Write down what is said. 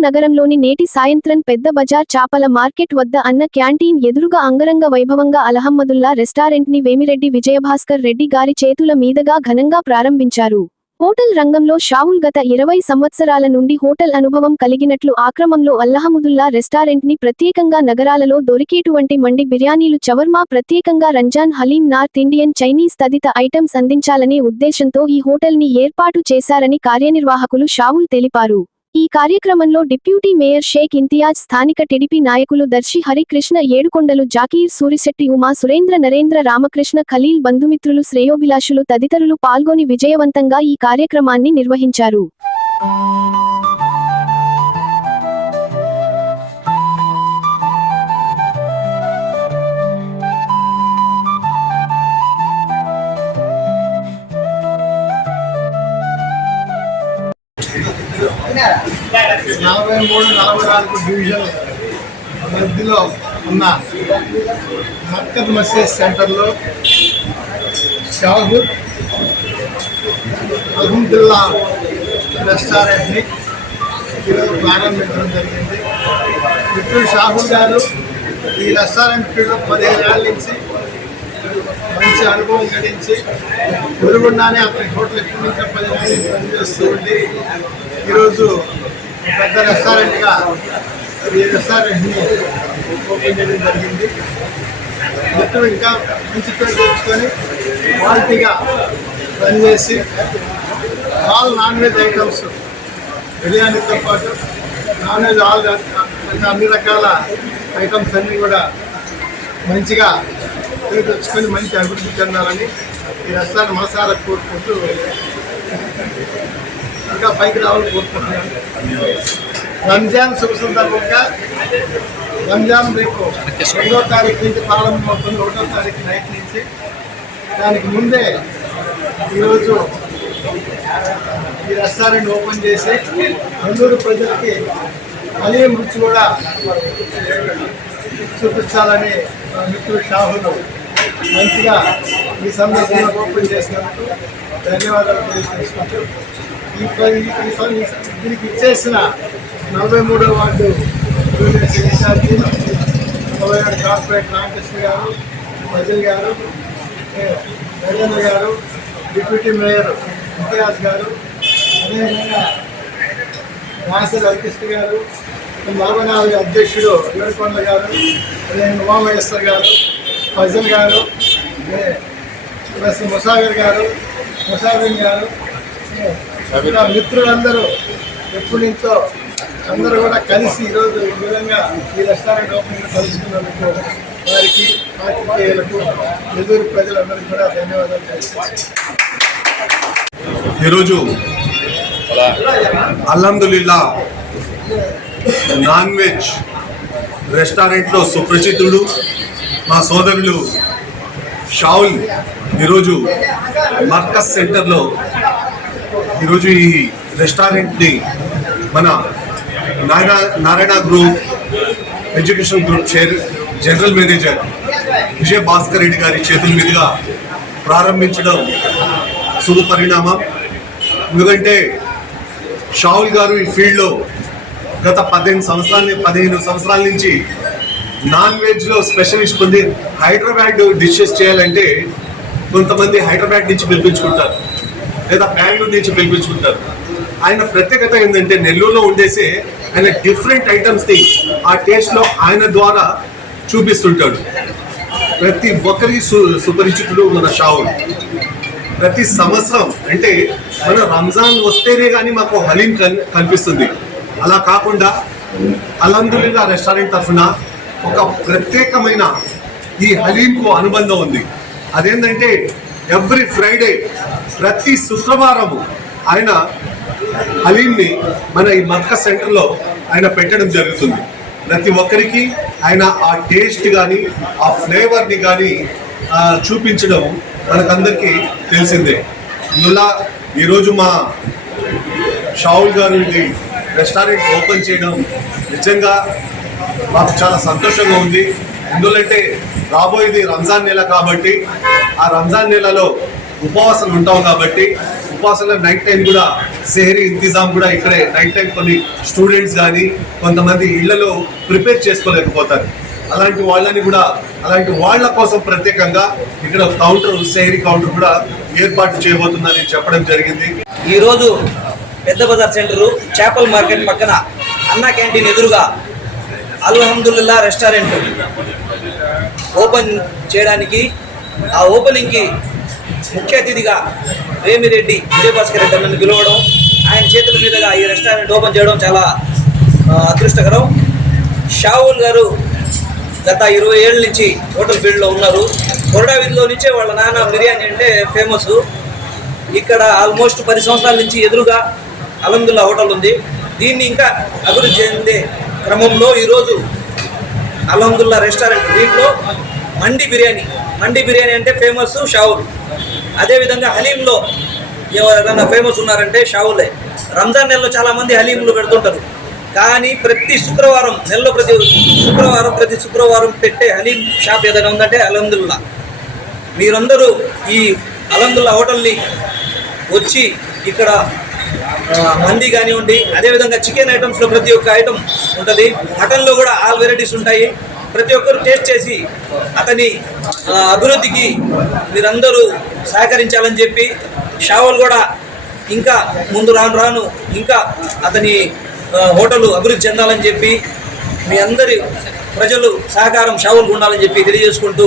నగరంలోని నేటి సాయంత్రం పెద్ద బజార్ చాపల మార్కెట్ వద్ద అన్న క్యాంటీన్ ఎదురుగా అంగరంగ వైభవంగా అలహమ్మదుల్లా రెస్టారెంట్ని వేమిరెడ్డి విజయభాస్కర్ రెడ్డి గారి చేతుల మీదుగా ఘనంగా ప్రారంభించారు. హోటల్ రంగంలో షావుల్ గత ఇరవై సంవత్సరాల నుండి హోటల్ అనుభవం కలిగినట్లు ఆక్రమంలో అల్లహముదుల్లా రెస్టారెంట్ని ప్రత్యేకంగా నగరాలలో దొరికేటువంటి మండి బిర్యానీలు చవర్మా ప్రత్యేకంగా Ramzan haleem north Indian Chinese తదిత items అందించాలనే ఉద్దేశంతో ఈ హోటల్ని ఏర్పాటు చేశారని కార్యనిర్వాహకులు షావుల్ తెలిపారు. ఈ కార్యక్రమంలో డిప్యూటీ మేయర్ షేక్ ఇంతియాజ్ స్థానిక టిడిపి నాయకులు దర్శి హరికృష్ణ ఏడుకొండలు జాకీర్ సూరిశెట్టి ఉమా సురేంద్ర నరేంద్ర రామకృష్ణ ఖలీల్ బంధుమిత్రులు శ్రేయోభిలాషులు తదితరులు పాల్గొని విజయవంతంగా ఈ కార్యక్రమాన్ని నిర్వహించారు. నలభై మూడు నలభై నాలుగు డివిజన్ మధ్యలో ఉన్న మక్కద్ మసీద్ సెంటర్లో షాహూర్ అల్హమ్దుల్లా రెస్టారెంట్ని ఈరోజు ప్రారంభించడం జరిగింది. మిత్రుడు షాహూర్ గారు ఈ రెస్టారెంట్ ఫీల్డ్లో పదిహేను ఏళ్ళ నుంచి మంచి అనుభవం గడించి ఎదురుగుండానే అతని హోటల్ ఎప్పటి నుంచి పదిహేను నుంచి పనిచేస్తూ ఉండి ఈరోజు పెద్ద రెస్టారెంట్గా ఈ రెస్టారెంట్ని ఓపెన్ చేయడం జరిగింది. మొత్తం ఇంకా మంచి పేరు తెచ్చుకొని క్వాలిటీగా పనిచేసి చేసి ఆల్ నాన్ వెజ్ ఐటమ్స్ బిర్యానీతో పాటు నాన్ వెజ్ ఆల్ అన్ని రకాల ఐటమ్స్ అన్నీ కూడా మంచిగా పేరు తెచ్చుకొని మంచి అభివృద్ధి చెందాలని ఈ రాష్ట్రాన్ని మనసారా కోరుకుంటూ ఇంకా పైకి రావాలని కోరుకుంటున్నాను. రంజాన్ శుభ సందర్భంగా రంజాన్ రేపు రెండో తారీఖు నుంచి ప్రారంభమవుతుంది. ఒకటో తారీఖు నైట్ నుంచి. దానికి ముందే ఈరోజు ఈ రెస్టారెంట్ ఓపెన్ చేసి నెల్లూరు ప్రజలకి మళ్ళీ రుచి కూడా చూపించాలని మా మిత్రుడు షాహులు మంచిగా ఈ సందర్భంగా ఓపెన్ చేసినందుకు ధన్యవాదాలు తెలియజేసుకుంటూ ఈ దీనికి ఇచ్చేసిన నలభై మూడో వార్డు యూనియన్ ఇన్ఛార్జి నలభై ఏడు కార్పొరేట్ రామకృష్ణ గారు ప్రజల్ గారు ఏ, నరేంద్ర గారు డిప్యూటీ మేయర్ ఇంతియాజ్ గారు అదేవిధంగా నాసర్ హరికృష్ణ గారు నలభై నాలుగు అధ్యక్షుడు ఏడుకొండ గారు అదేవిధంగా ఉమామహేశ్వర్ గారు ఫజల్ గారు ప్లస్ ముసాగర్ గారు ముసాఫిర్ గారు ఇలా మిత్రులందరూ ఎప్పటి నుంచో అందరూ కూడా కలిసి ఈరోజు ఈ విధంగా ఈ రెస్టారెంట్ ఓపెనింగ్ కలుసుకున్నందుకు వారికి పాత్రికేయులకు ఎదురు ప్రజలందరికీ కూడా ధన్యవాదాలు తెలియజేస్తున్నాను. ఈరోజు అల్హమ్దుల్లా నాన్ వెజ్ రెస్టారెంట్లో సుప్రసిద్ధుడు మా సోదరులు షావుల్ ఈరోజు మర్కస్ సెంటర్లో ఈరోజు ఈ రెస్టారెంట్ని మన Narayana Narayana group education group chair general manager Vijaya Bhaskar Reddy గారి చేతుల మీదుగా ప్రారంభించడం శుభ పరిణామం ఎందుకంటే షావుల్ గారు ఈ ఫీల్డ్లో గత పదిహేను సంవత్సరాల పదిహేను సంవత్సరాల నుంచి నాన్ వెజ్లో స్పెషలిస్ట్ ఉంది హైదరాబాద్ డిషెస్ చేయాలంటే కొంతమంది హైదరాబాద్ నుంచి పిలిపించుకుంటారు. లేదా బెంగళూరు నుంచి పిలిపించుకుంటారు. ఆయన ప్రత్యేకత ఏంటంటే నెల్లూరులో ఉండేసి ఆయన డిఫరెంట్ ఐటమ్స్ని ఆ టేస్ట్లో ఆయన ద్వారా చూపిస్తుంటాడు. ప్రతి ఒక్కరి సు సుపరిచితుడు మన షావు ప్రతి సంవత్సరం అంటే మన రంజాన్ వస్తేనే కానీ మాకు హలీం కన్- కనిపిస్తుంది. అలా కాకుండా అలందులుగా రెస్టారెంట్ తరఫున ఒక ప్రత్యేకమైన ఈ హలీంకు అనుబంధం ఉంది. అదేంటంటే ఎవ్రీ ఫ్రైడే ప్రతి శుక్రవారము ఆయన హలీంని మన ఈ మక్క సెంటర్లో ఆయన పెట్టడం జరుగుతుంది. ప్రతి ఒక్కరికి ఆయన ఆ టేస్ట్ కానీ ఆ ఫ్లేవర్ని కానీ చూపించడం మనకందరికీ తెలిసిందే. ఇందులో ఈరోజు మా షావుల్ గారు ఇది రెస్టారెంట్ ఓపెన్ చేయడం నిజంగా మాకు చాలా సంతోషంగా ఉంది. ఎందుకంటే రాబోయేది రంజాన్ నెల కాబట్టి ఆ రంజాన్ నెలలో ఉపవాసాలు ఉంటాం కాబట్టి ఉపవాసాల నైట్ టైం కూడా సెహరీ ఇంతిజాం కూడా ఇక్కడే నైట్ టైం కొన్ని స్టూడెంట్స్ కానీ కొంతమంది ఇళ్ళలో ప్రిపేర్ చేసుకోలేకపోతారు. అలాంటి వాళ్ళని కూడా అలాంటి వాళ్ళ కోసం ప్రత్యేకంగా ఇక్కడ కౌంటర్ సెహరీ కౌంటర్ కూడా ఏర్పాటు చేయబోతుందని చెప్పడం జరిగింది. ఈరోజు పెద్ద బజార్ సెంటరు చేపల మార్కెట్ పక్కన అన్న క్యాంటీన్ ఎదురుగా అల్హమ్దుల్లా రెస్టారెంట్ ఓపెన్ చేయడానికి ఆ ఓపెనింగ్కి ముఖ్య అతిథిగా వేమిరెడ్డి విజయభాస్కర్ రెడ్డి నన్ను పిలవడం ఆయన చేతుల మీదుగా ఈ రెస్టారెంట్ ఓపెన్ చేయడం చాలా అదృష్టకరం. షావుల్ గారు గత ఇరవై ఏళ్ళ నుంచి హోటల్ ఫీల్డ్లో ఉన్నారు. కొరడా విధిలో నుంచే వాళ్ళ నాన్న బిర్యానీ అంటే ఫేమస్ ఇక్కడ ఆల్మోస్ట్ పది సంవత్సరాల నుంచి ఎదురుగా అలందుల్లా హోటల్ ఉంది. దీన్ని ఇంకా అభివృద్ధి చెందే క్రమంలో ఈరోజు అలహదుల్లా రెస్టారెంట్ దీంట్లో మండి బిర్యానీ మండి బిర్యానీ అంటే ఫేమస్ షావుల్. అదేవిధంగా హలీంలో ఎవరైనా ఫేమస్ ఉన్నారంటే షావులే. రంజాన్ నెలలో చాలామంది హలీంలు పెడుతుంటారు. కానీ ప్రతి శుక్రవారం నెలలో ప్రతి శుక్రవారం ప్రతి శుక్రవారం పెట్టే హలీం షాప్ ఏదైనా ఉందంటే అలహదుల్లా మీరందరూ ఈ అలహదుల్లా హోటల్ని వచ్చి ఇక్కడ మంది కానివ్వండి అదేవిధంగా చికెన్ ఐటమ్స్లో ప్రతి ఒక్క ఐటమ్ ఉంటుంది. మటన్లో కూడా ఆల్ వెరైటీస్ ఉంటాయి. ప్రతి ఒక్కరు టేస్ట్ చేసి అతని అభివృద్ధికి మీరందరూ సహకరించాలని చెప్పి షావల్ కూడా ఇంకా ముందు రాను రాను ఇంకా అతని హోటలు హోటల్ అభివృద్ధి చెందాలని చెప్పి మీ అందరి ప్రజలు సహకారం షావులకు ఉండాలని చెప్పి తెలియజేసుకుంటూ